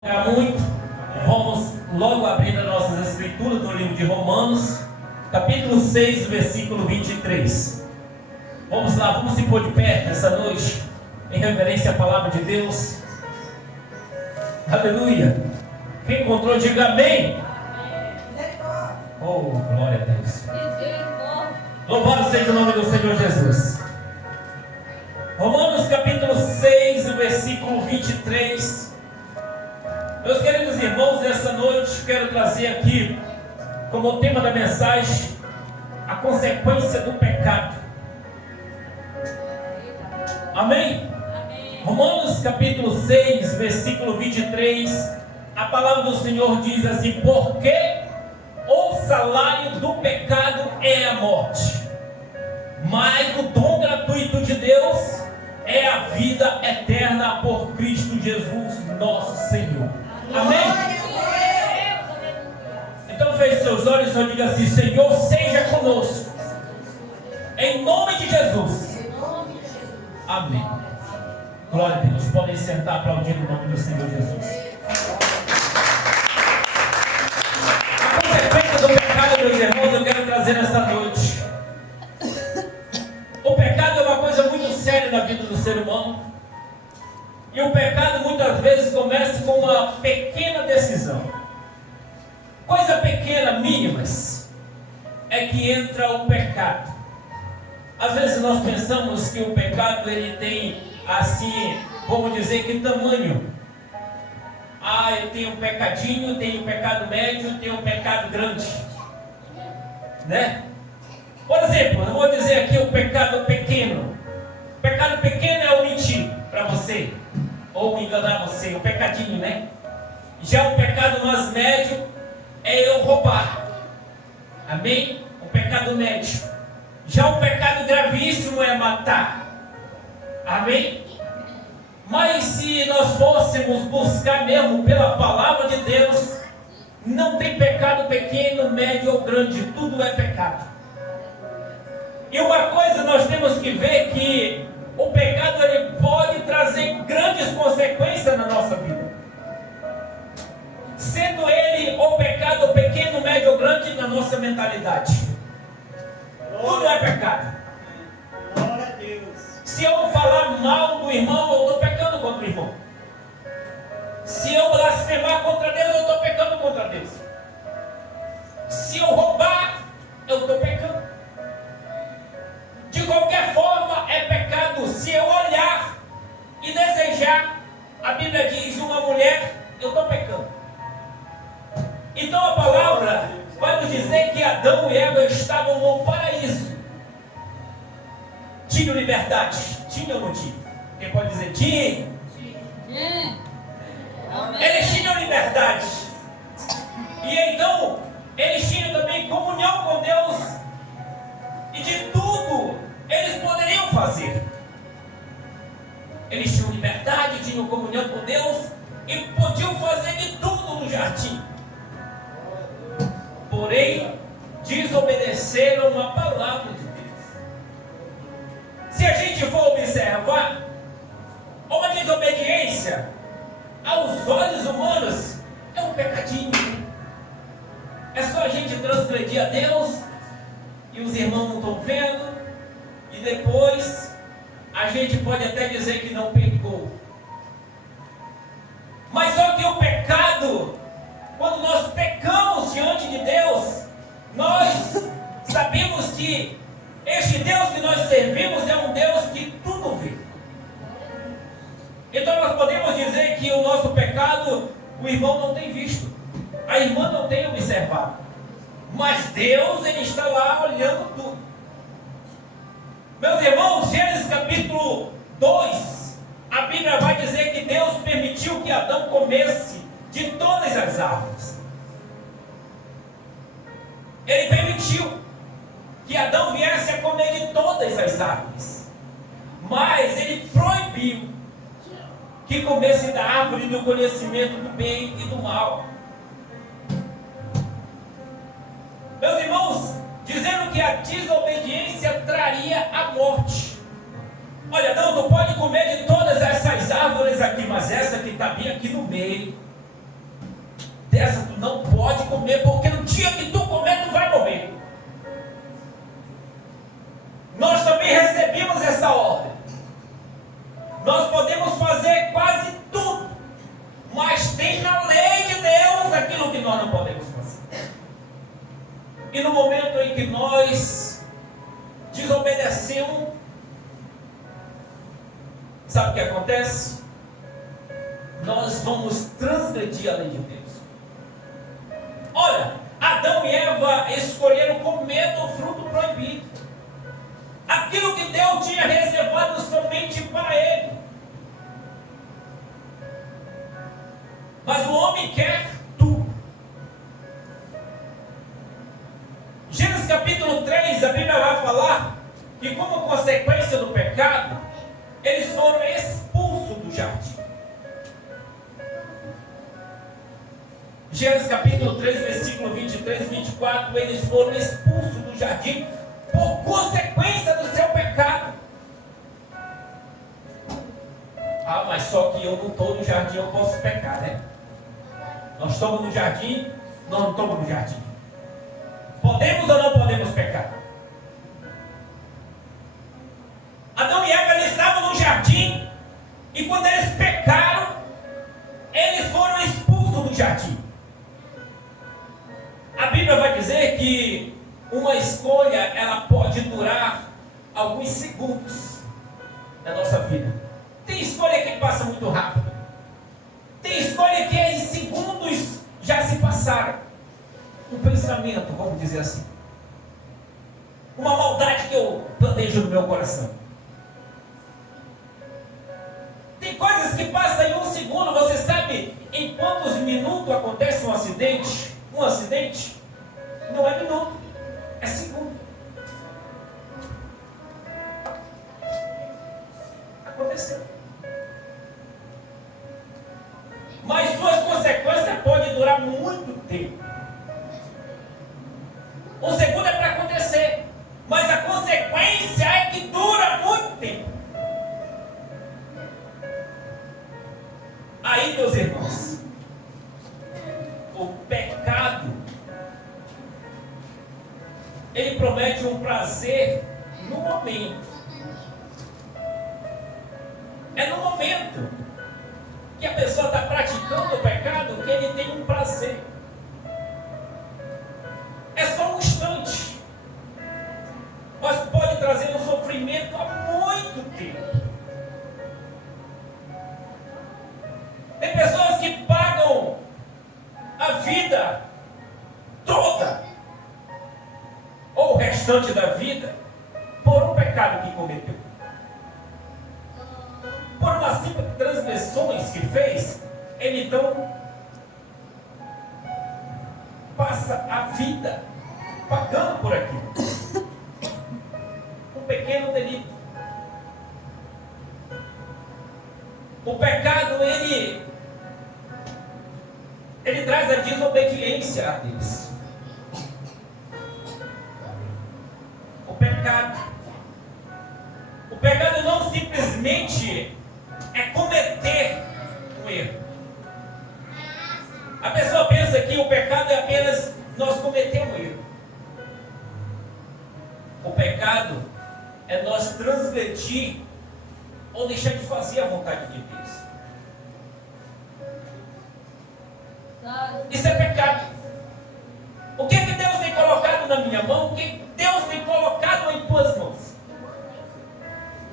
Muito, vamos logo abrir as nossas escrituras no livro de Romanos, capítulo 6, versículo 23. Vamos lá, vamos se pôr de pé nessa noite, em reverência à palavra de Deus. Aleluia. Quem encontrou, diga amém. Oh, glória a Deus. Louvado seja o nome do Senhor Jesus. Romanos capítulo 6, versículo 23. Meus queridos irmãos, nessa noite quero trazer aqui como tema da mensagem a consequência do pecado. Amém? Amém. Romanos capítulo 6, versículo 23, a palavra do Senhor diz assim: porque o salário do pecado é a morte, mas o dom gratuito de Deus é a vida eterna por Cristo Jesus, nosso Senhor. Amém? Então feche seus olhos e diga assim: Senhor, seja conosco, em nome de Jesus. Amém. Glória a Deus. Podem sentar aplaudindo o nome do Senhor Jesus. A consequência do pecado, meus irmãos, eu quero trazer nesta noite. O pecado é uma coisa muito séria na vida do ser humano. E o pecado muitas vezes começa com uma pequena decisão. Coisa pequena, mínimas, é que entra o pecado. Às vezes nós pensamos que o pecado ele tem assim, vamos dizer, que tamanho. Eu tenho um pecadinho, tenho um pecado médio, tenho um pecado grande, né? Por exemplo, eu vou dizer aqui o pecado pequeno. O pecado pequeno é o mentir para você, ou enganar você, o pecadinho, né? Já o pecado mais médio é eu roubar. Amém? O pecado médio. Já o pecado gravíssimo é matar. Amém? Mas se nós fôssemos buscar mesmo pela palavra de Deus, não tem pecado pequeno, médio ou grande, tudo é pecado. E uma coisa nós temos que ver que o pecado ele pode trazer grandes consequências na nossa vida. Sendo ele o pecado pequeno, médio ou grande na nossa mentalidade. Tudo é pecado. Glória a Deus. Se eu falar mal do irmão, eu estou pecando contra o irmão. Se eu blasfemar contra Deus, eu estou pecando contra Deus. Se eu roubar, eu estou pecando. De qualquer forma é pecado. Se eu olhar e desejar, a Bíblia diz, uma mulher, eu estou pecando. Então a palavra vai nos dizer que Adão e Eva estavam no paraíso. Tinham liberdade? Tinha ou não tinha? Quem pode dizer? Tinha. Eles tinham liberdade. E então eles tinham também comunhão com Deus. E de tudo eles poderiam fazer. Eles tinham liberdade, tinham comunhão com Deus e podiam fazer de tudo no jardim. Porém, desobedeceram a palavra de Deus. Se a gente for observar, uma desobediência aos olhos humanos é um pecadinho. É só a gente transgredir a Deus e os irmãos não estão vendo, e depois a gente pode até dizer que não pecou. Mas só que o pecado, quando nós pecamos diante de Deus, nós sabemos que este Deus que nós servimos é um Deus que tudo vê. Então nós podemos dizer que o nosso pecado, o irmão não tem visto, a irmã não tem observado, mas Deus, Ele está lá olhando tudo. Meus irmãos, Gênesis capítulo 2, a Bíblia vai dizer que Deus permitiu que Adão comesse de todas as árvores. Ele permitiu que Adão viesse a comer de todas as árvores, mas Ele proibiu que comesse da árvore do conhecimento do bem e do mal. Meus irmãos, dizendo que a desobediência traria a morte. Olha, não, tu pode comer de todas essas árvores aqui, mas essa que está bem aqui no meio, nós não podemos fazer. E no momento em que nós desobedecemos, sabe o que acontece? Nós vamos transgredir a lei de Deus. Olha, Adão e Eva escolheram comer do fruto proibido. Aquilo que Deus tinha reservado somente para ele. Mas o homem quer tudo. Gênesis capítulo 3, a Bíblia vai falar que como consequência do pecado, eles foram expulsos do jardim. Gênesis capítulo 3, versículo 23 e 24, eles foram expulsos do jardim por consequência do seu pecado. Ah, mas só que eu não estou no jardim, eu posso pecar, né? Nós estamos no jardim, nós não estamos no jardim. Podemos ou não podemos pecar? Adão e Eva, eles estavam no jardim, e quando eles pecaram, eles foram expulsos do jardim. A Bíblia vai dizer que uma escolha, ela pode durar alguns segundos na nossa vida. Tem escolha que passa muito rápido. Tem escolha que em segundos já se passaram. Um pensamento, vamos dizer assim. Uma maldade que eu planejo no meu coração. Tem coisas que passam em um segundo. Você sabe em quantos minutos acontece um acidente? Um acidente não é minuto, é segundo. Aconteceu. Mas suas consequências podem durar muito tempo. Um segundo é para acontecer, mas a consequência é que dura muito tempo. Aí, meus irmãos, o pecado, ele promete um prazer no momento. É no momento que a pessoa está praticando o pecado que ele tem um prazer. É só um instante, mas pode trazer um sofrimento há muito tempo. Tem pessoas que pagam a vida toda, ou o restante da vida, por um pecado que cometeu. Por umas simples transgressões que fez, ele então passa a vida pagando por aquilo. Um pequeno delito. O pecado, ele traz a desobediência a Deus. O pecado não simplesmente é cometer um erro. A pessoa pensa que o pecado é apenas nós cometemos um erro. O pecado é nós transgredir ou deixar de fazer a vontade de Deus. Isso é pecado. O que Deus tem colocado na minha mão? O que Deus tem colocado em tuas mãos?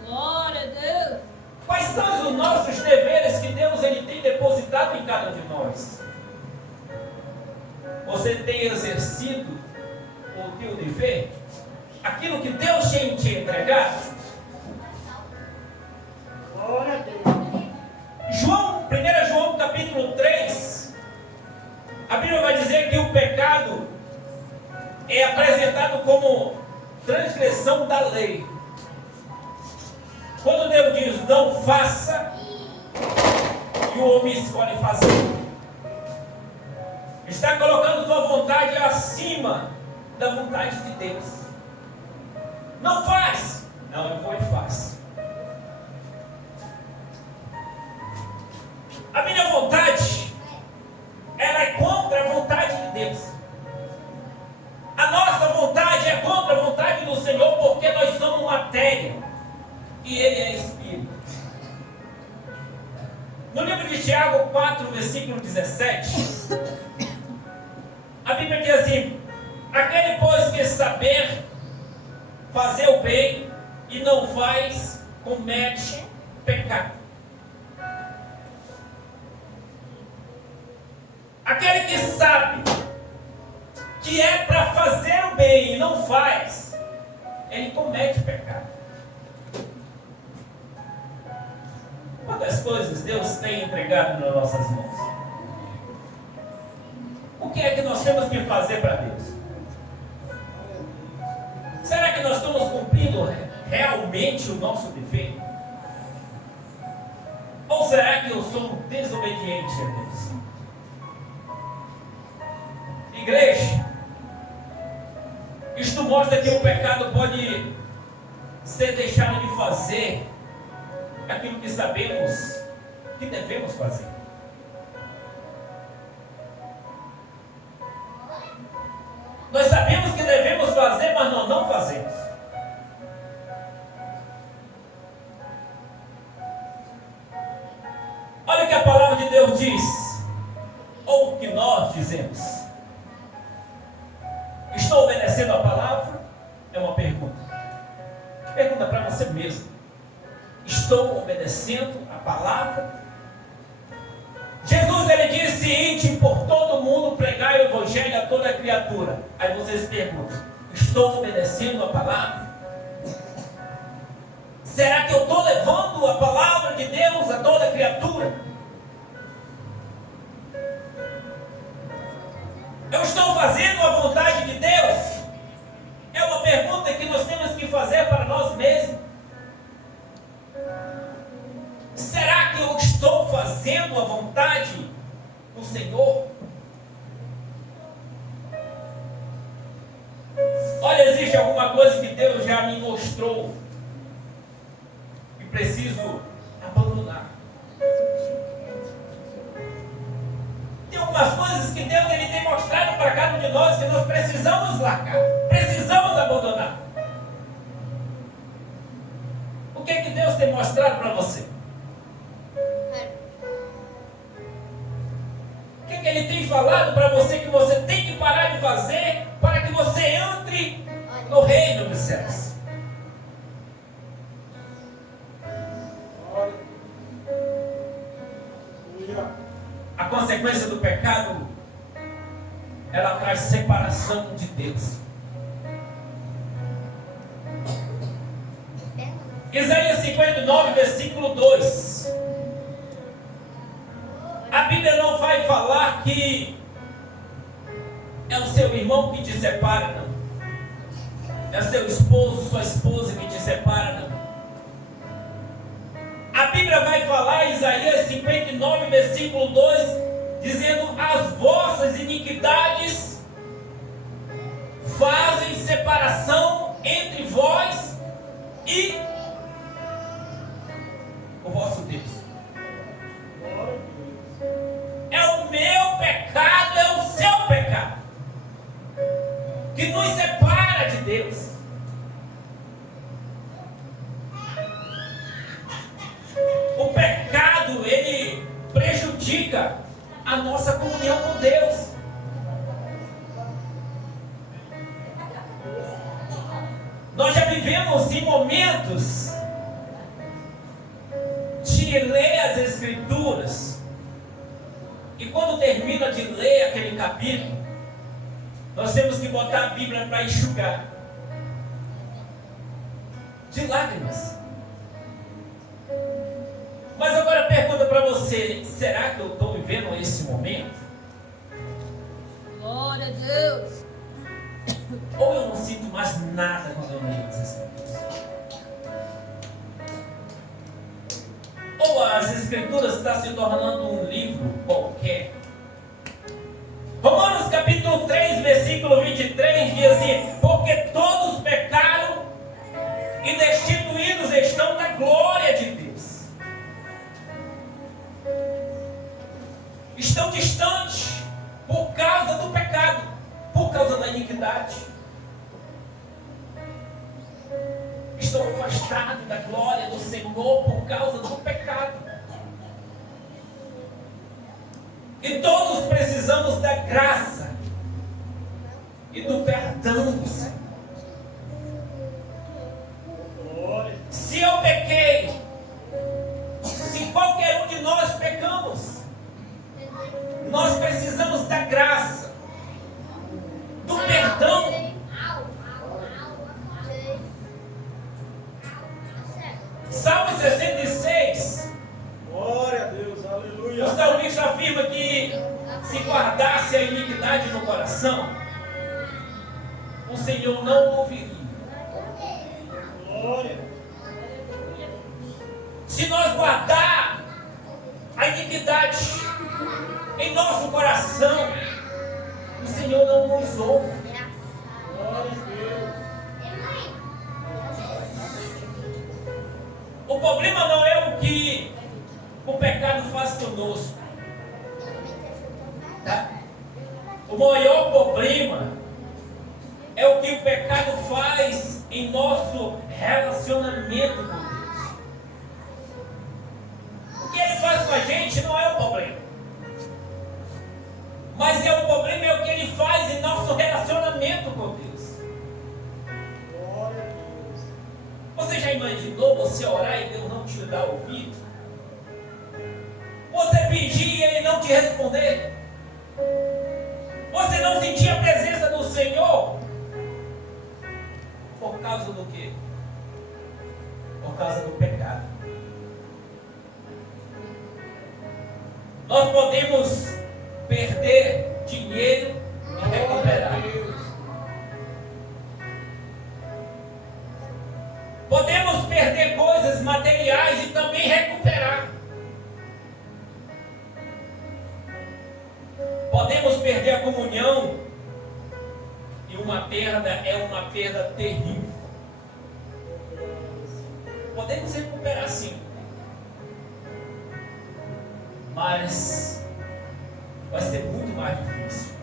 Glória a Deus. Quais são os nossos deveres que Deus ele tem depositado em cada um de nós? Você tem exercido o teu dever? Aquilo que Deus tem te entregado? Glória a Deus. 1 João capítulo 3, a Bíblia vai dizer que o pecado é apresentado como transgressão da lei. Quando Deus diz não faça, e o homem escolhe fazer, está colocando sua vontade acima da vontade de Deus. Não faz, não, eu vou e faço. A minha vontade, ela é contra a vontade de Deus. A nossa vontade é contra a vontade do Senhor, porque nós somos matéria e Ele é Espírito. No livro de Tiago 4, versículo 17, Bíblia diz assim: aquele, pois, que saber fazer o bem e não faz, comete pecado. Aquele que sabe que é para fazer o bem e não faz, ele comete pecado. Quantas coisas Deus tem entregado nas nossas mãos? O que é que nós temos que fazer para Deus? Será que nós estamos cumprindo realmente o nosso dever? Ou será que eu sou desobediente a Deus? Igreja, isto mostra que o pecado pode ser deixado de fazer aquilo que sabemos que devemos fazer. Nós sabemos que devemos fazer, mas nós não fazemos. Olha o que a palavra de Deus diz, ou o que nós dizemos. Estou obedecendo a palavra? É uma pergunta. Pergunta para você mesmo. Estou obedecendo a palavra? Jesus, ele disse: ide por todo mundo, pregai o evangelho a toda criatura. Aí vocês perguntam: estou obedecendo a palavra? Será que eu estou levando a palavra de Deus a toda criatura? Eu estou fazendo a vontade de Deus? É uma pergunta que nós temos que fazer para nós mesmos. Será que eu estou fazendo a vontade do Senhor? Olha, existe alguma coisa que Deus já me mostrou e preciso abandonar. Tem algumas coisas que Deus ele tem mostrado para cada um de nós que nós precisamos largar, precisamos abandonar. O que é que Deus tem mostrado para você? O que é que Ele tem falado para você que você tem que parar de fazer para que você entre no reino dos céus? A consequência do pecado, ela traz separação de Deus. Isaías 59, versículo 2. A Bíblia não vai falar que é o seu irmão que te separa, não. É seu esposo, sua esposa que te separa, não. A Bíblia vai falar em Isaías 59, versículo 2, dizendo: as vossas iniquidades fazem separação entre vós e o vosso Deus. É o meu pecado, é o seu pecado que nos separa de Deus. O pecado, ele prejudica a nossa comunhão com Deus. Nós já vivemos em momentos de ler as Escrituras, e quando termina de ler aquele capítulo, nós temos que botar a Bíblia para enxugar de lágrimas. Mas agora pergunta para você: será que eu estou vivendo esse momento? Glória a Deus. Ou eu não sinto mais nada quando eu leio as Escrituras? Ou as Escrituras estão se tornando um livro qualquer? Romanos capítulo 3, versículo 23 diz assim: porque todos pecaram e destituídos estão da glória de Deus. Estão distantes por causa do pecado, por causa da iniquidade. Estão afastados da glória do Senhor por causa do pecado. E todos precisamos da graça e do perdão do Senhor. Glória. Se eu pequei, se qualquer um de nós pecamos, nós precisamos da graça, do perdão. Salmo 66, Glória a Deus. Aleluia. o salmista afirma que se guardasse a iniquidade no coração, o Senhor não ouviria. Glória. Se nós guardar a iniquidade em nosso coração, o Senhor não nos ouve. Glória a Deus. O problema não é o que o pecado faz conosco, tá? O maior problema é o que o pecado faz em nosso relacionamento com Deus. O que ele faz com a gente não é o problema, mas o problema é o que ele faz em nosso relacionamento com Deus. Glória a Deus. Você já imaginou você orar e Deus não te dar ouvido? Você pedir e Ele não te responder? Você não sentir a presença do Senhor? Por causa do quê? Por causa do pecado. Nós podemos perder dinheiro e recuperar. Podemos perder coisas materiais e também recuperar. Podemos perder a comunhão e uma perda é uma perda terrível. Podemos recuperar sim, mas vai ser muito mais difícil.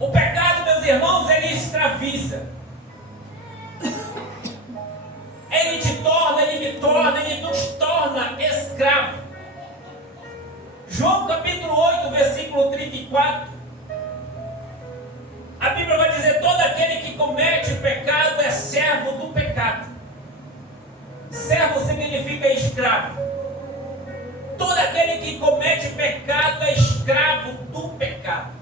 O pecado, meus irmãos, ele escraviza. Ele te torna, ele me torna, ele nos torna escravo. João capítulo 8, versículo 34. A Bíblia vai dizer: todo aquele que comete o pecado é servo do pecado. Servo significa escravo. Todo aquele que comete pecado é escravo do pecado.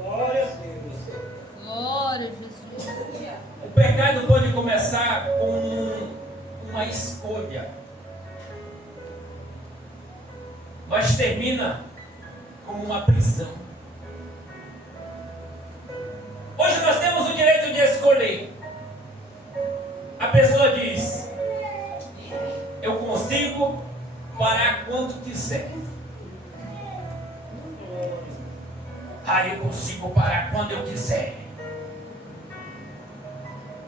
Glória a Deus. Glória a Jesus. O pecado pode começar com uma escolha, mas termina como uma prisão. Hoje nós temos o direito de escolher. A pessoa diz: eu consigo parar quando quiser. Eu consigo parar quando eu quiser.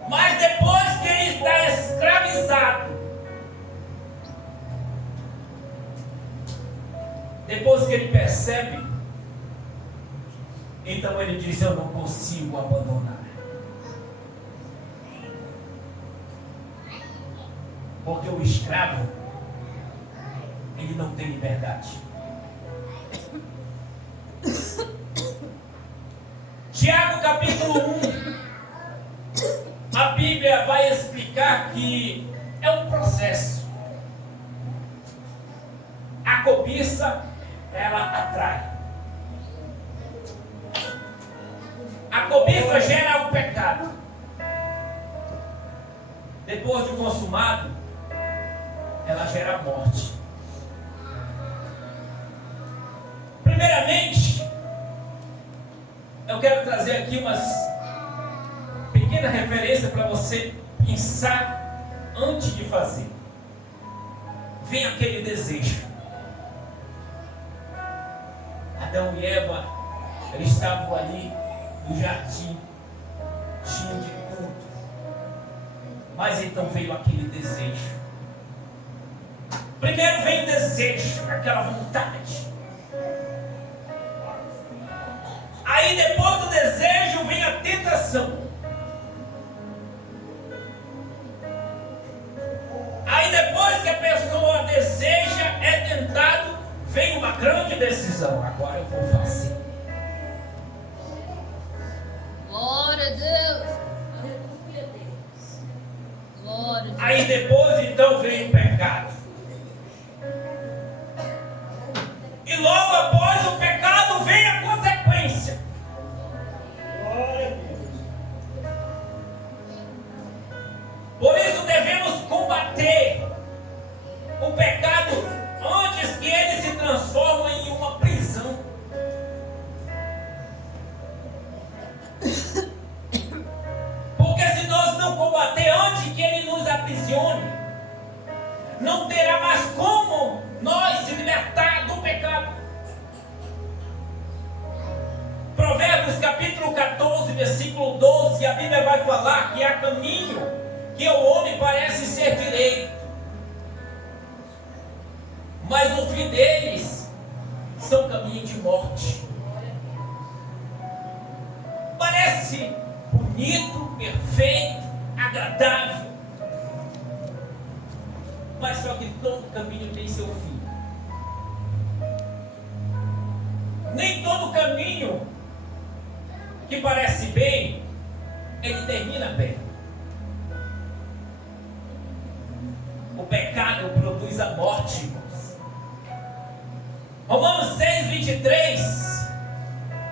Mas depois que ele está escravizado, depois que ele percebe, então ele diz: eu não consigo abandonar. Porque o escravo, ele não tem liberdade. Tiago capítulo 1, a Bíblia vai explicar que é um processo. A cobiça, ela atrai. A cobiça gera o pecado. Depois de consumado, ela gera a morte. Primeiramente, eu quero trazer aqui umas pequena referência para você pensar antes de fazer. Vem aquele desejo. Adão e Eva, eles estavam ali no jardim, tinham de tudo. Mas então veio aquele desejo. Primeiro vem o desejo, aquela vontade. Aí depois do desejo vem a tentação. Aí depois que a pessoa deseja, é tentado, vem uma grande decisão. Agora eu vou fazer. Glória a Deus. Glória a Deus. Aí depois então vem o pecado. E logo após o pecado vem a consequência. Glória a Deus. Por isso devemos combater o pecado antes que ele se transforme em uma prisão. Porque se nós não combater antes que ele nos aprisione, não terá mais como nós se libertar do pecado. Provérbios capítulo 14, versículo 12, a Bíblia vai falar que há caminho que o homem parece ser direito, mas no fim deles são caminhos de morte. Parece bonito, perfeito, agradável, mas só que todo caminho tem seu fim. Nem todo caminho que parece bem, ele termina bem. O pecado produz a morte, irmãos. Romanos 6, 23.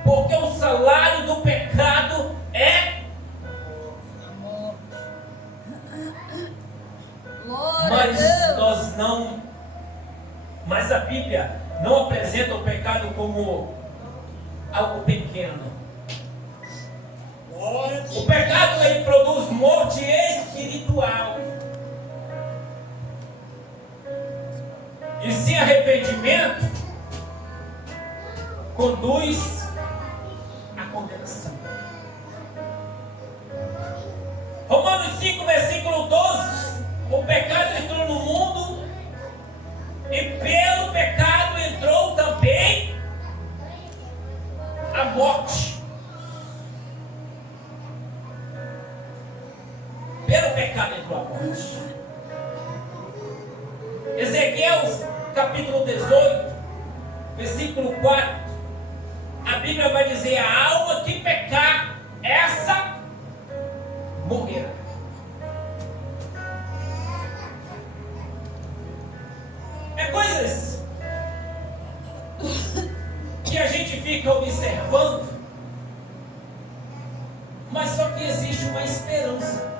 Porque o salário do pecado é Amor. Glória a Mas Deus. nós não. Mas a Bíblia não apresenta o pecado como algo pequeno. Glória a Deus. O pecado ele produz morte espiritual. E sem arrependimento conduz à condenação. Romanos 5, versículo 12. O pecado entrou no mundo e pelo pecado entrou também a morte. Pelo pecado entrou a morte. Ezequiel capítulo 18, versículo 4. A Bíblia vai dizer: a alma que pecar, essa morrerá. É coisas que a gente fica observando, mas só que existe uma esperança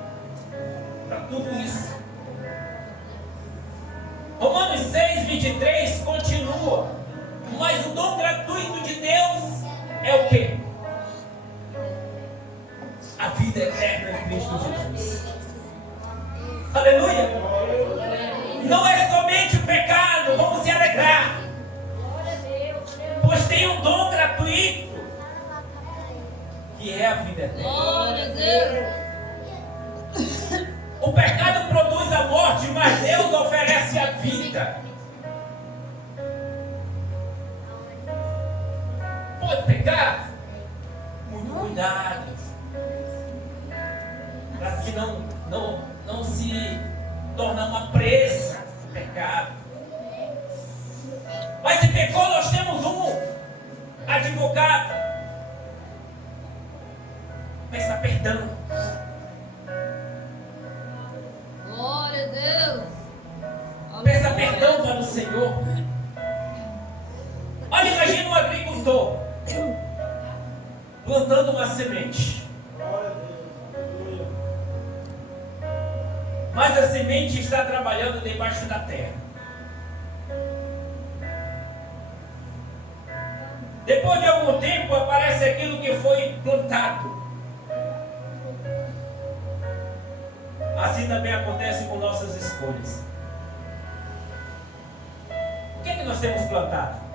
para tudo isso. Romanos 6, 23 continua. Mas o dom gratuito de Deus é o quê? A vida eterna em Cristo Jesus. Aleluia! Não é somente o pecado, vamos se alegrar. Pois tem um dom gratuito, que é a vida eterna. Glória a Deus. O pecado produz a morte, mas Deus oferece a vida. Pode pecar? Muito cuidado, para que não se torne uma presa do pecado. Mas se pecou, nós temos um advogado. Peça perdão. Glória a Deus. Peça perdão para o Senhor. Olha, imagina um agricultor plantando uma semente. Glória a Deus. Aleluia. Mas a semente está trabalhando debaixo da terra. Depois de algum tempo aparece aquilo que foi plantado. Assim também acontece com nossas escolhas. O que é que nós temos plantado?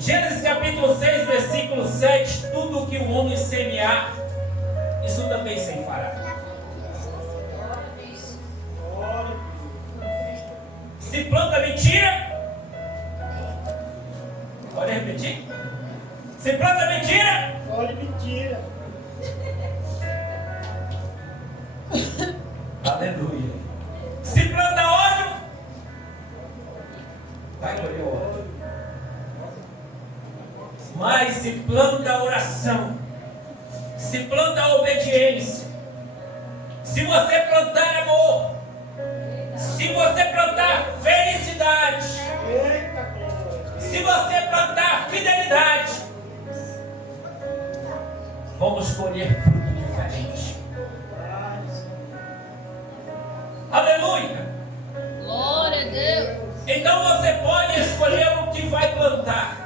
Gênesis capítulo 6, versículo 7. Tudo que o homem semear, isso também se fará. Glória a Deus. Se planta mentira, pode repetir? Se planta mentira, Olha, mentira. aleluia. Se planta ódio, vai colher ódio. Mas se planta a oração, se planta a obediência, se você plantar amor, se você plantar felicidade, Eita, glória. se você plantar fidelidade, vamos colher fruto diferente. Aleluia! Glória a Deus. Então você pode escolher o que vai plantar,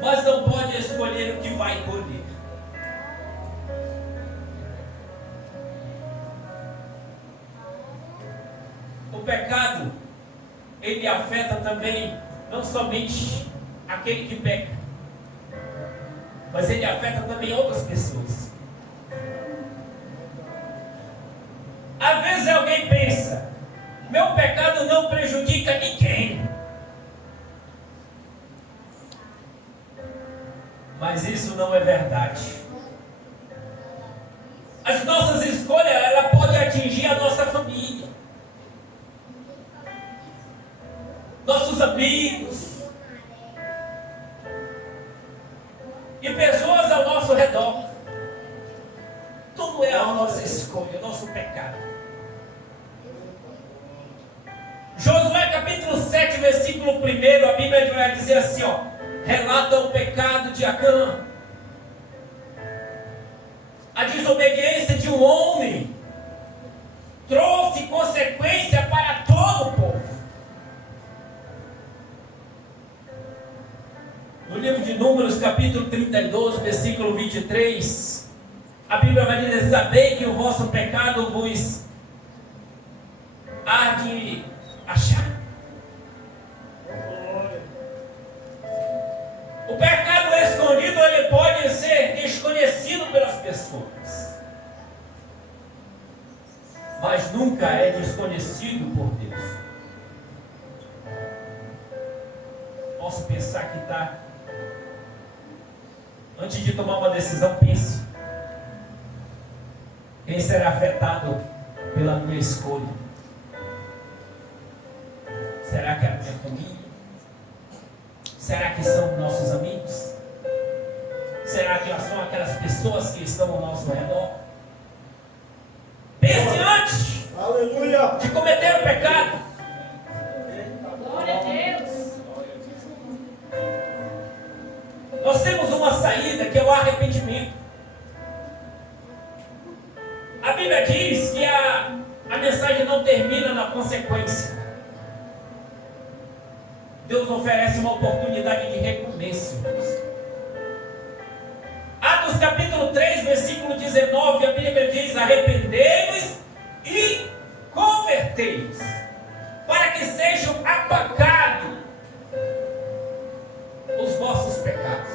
mas não pode escolher o que vai colher. O pecado, ele afeta também não somente aquele que peca, mas ele afeta também outras pessoas. Às vezes alguém pensa, meu pecado não prejudica ninguém. Mas isso não é verdade. As nossas escolhas, ela pode atingir a nossa família, nossos amigos e pessoas ao nosso redor. Tudo é a nossa escolha, o nosso pecado. Josué capítulo 7, versículo 1, a Bíblia vai dizer assim, ó, relata o pecado de Acã, a desobediência de um homem trouxe consequência para todo o povo. No livro de Números capítulo 32, versículo 23, a Bíblia vai dizer, sabei que o vosso pecado vos há de achar. Glória. O pecado escondido, ele pode ser desconhecido pelas pessoas, mas nunca é desconhecido por Deus. Posso pensar que está, antes de tomar uma decisão, pense, quem será afetado pela minha escolha? Será que é a minha família? Será que são nossos amigos? Será que são aquelas pessoas que estão ao nosso redor? Pense antes Aleluia. de cometer o pecado. Glória a Deus. Nós temos uma saída que é o arrependimento. A Bíblia diz que a mensagem não termina na consequência. Deus oferece uma oportunidade de recomeço. Atos capítulo 3, versículo 19, a Bíblia diz, arrependei-vos e convertei-vos, para que sejam apagados os vossos pecados.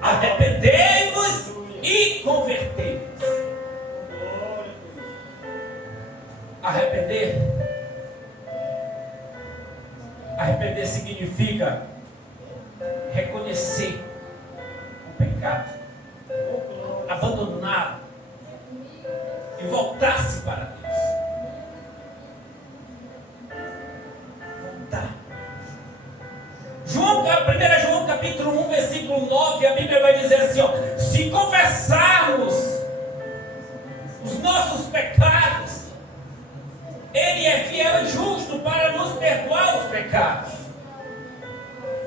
Arrependei-vos e convertei-vos. Glória. Arrepender significa reconhecer o pecado, abandonar e voltar-se para Deus. Voltar. 1 João capítulo 1, versículo 9, a Bíblia vai dizer assim, ó, se confessarmos os nossos pecados, Ele é fiel e justo para nos perdoar os pecados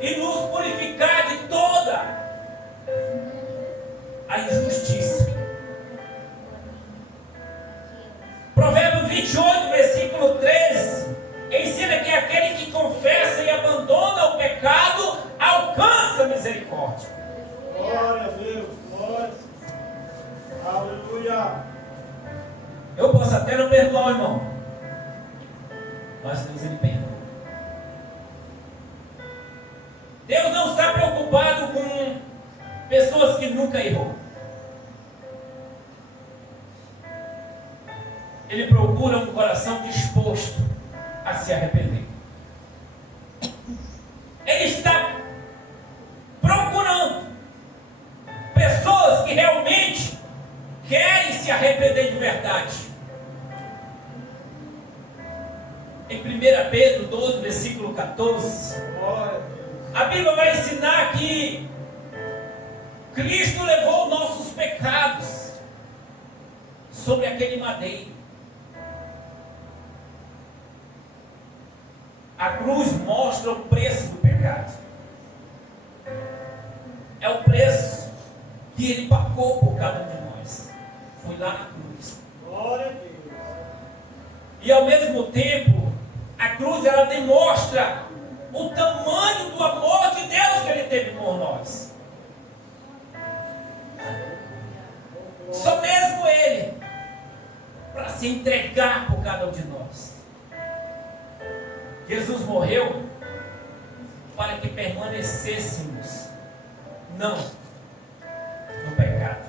e nos purificar de toda a injustiça. Provérbio 28, versículo 13, ensina que aquele que confessa e abandona o pecado alcança misericórdia. Glória a Deus. Glória. Aleluia. Eu posso até não perdoar o irmão, mas Deus, ele perdoa. Deus não está preocupado com pessoas que nunca errou. Ele procura um coração disposto a se arrepender. Ele está procurando pessoas que realmente querem se arrepender de verdade. em 1 Pedro 12, versículo 14, Glória a Deus. a Bíblia vai ensinar que Cristo levou nossos pecados sobre aquele madeiro. A cruz mostra o preço do pecado. É o preço que Ele pagou por cada um de nós. Foi lá na cruz. Glória a Deus. E ao mesmo tempo, a cruz ela demonstra o tamanho do amor de Deus que Ele teve por nós. Só mesmo Ele, para se entregar por cada um de nós. Jesus morreu para que permanecêssemos não no pecado.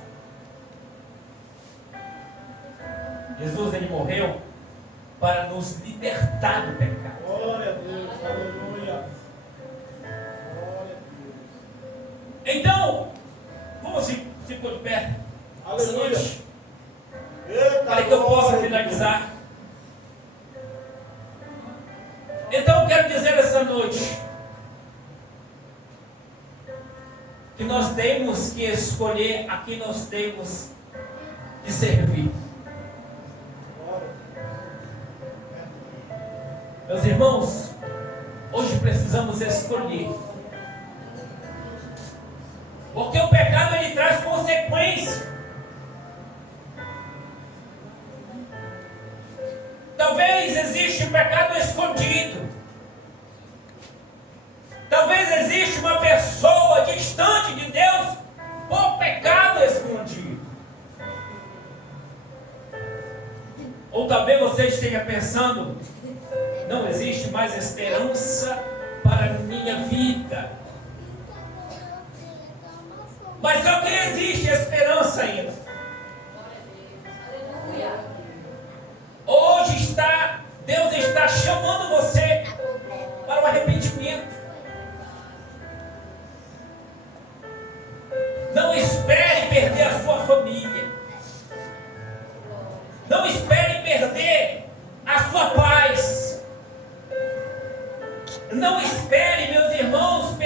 Jesus ele morreu para nos libertar do pecado. Glória a Deus. Aleluia. Glória a Deus. Então, vamos se pôr de pé. Essa Aleluia. noite, Eita, para que eu possa glória a Deus. finalizar. Então eu quero dizer essa noite que nós temos que escolher a quem nós temos que servir. Meus irmãos, hoje precisamos escolher. Porque o pecado ele traz consequência. Talvez exista um pecado escondido. Talvez exista uma pessoa distante de Deus por pecado escondido. Ou talvez você esteja pensando, não existe mais esperança para a minha vida. Mas só que existe esperança ainda. Hoje Deus está chamando você para o arrependimento. Não espere perder a sua família. Não espere perder a sua paz. Não espere, meus irmãos,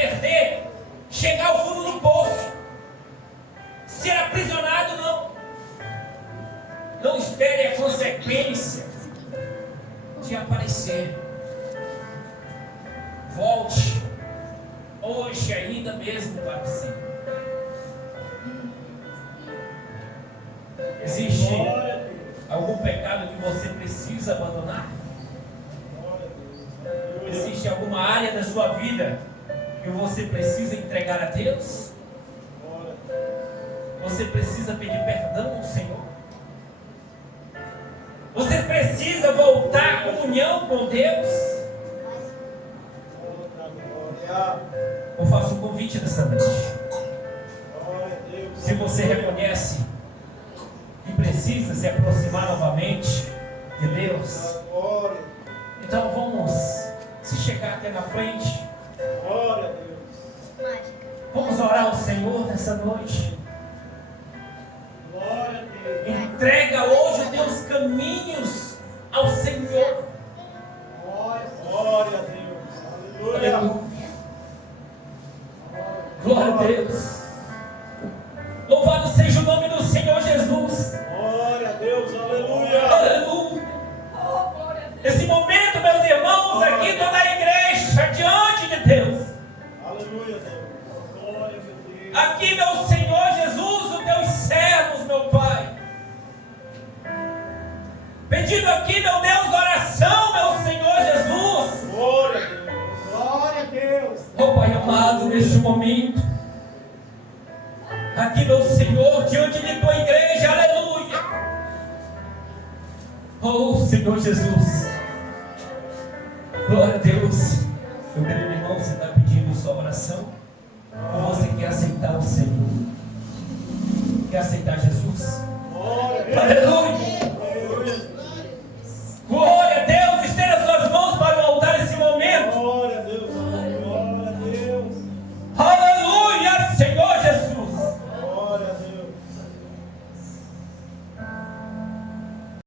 chegar ao fundo do poço. Ser aprisionado, não. Não espere a consequência de aparecer. Volte hoje ainda mesmo para o Senhor. Existe Glória a Deus. algum pecado que você precisa abandonar? Glória a Deus. Existe alguma área da sua vida que você precisa entregar a Deus? Glória a Deus. Você precisa pedir perdão ao Senhor? Você precisa voltar à comunhão com Deus? Glória. Eu faço um convite nessa noite. Glória a Deus. Se você reconhece que precisa se aproximar novamente de Deus, Glória. então vamos se chegar até na frente. Glória a Deus. Vamos orar ao Senhor nessa noite. Glória a Deus. Entrega hoje os teus caminhos ao Senhor. Glória a Deus. Aleluia. Aleluia. Glória a Deus. Louvado seja o nome do Senhor Jesus. Glória a Deus. Aleluia. Aleluia. Esse momento, meus irmãos, aqui toda a igreja diante de Deus. Aleluia, Deus. Glória a Deus. Aqui, meu Senhor Jesus, os teus servos, meu Pai. Pedindo aqui, meu Deus, oração, meu Senhor Jesus. Glória a Deus. Glória a Deus. Oh Pai amado, neste momento, aqui, meu Senhor, diante de tua igreja, aleluia. Oh Senhor Jesus, glória a Deus. Eu quero, meu irmão, você está pedindo sua oração? Ou você quer aceitar o Senhor? Quer aceitar Jesus? Glória a Deus. Aleluia.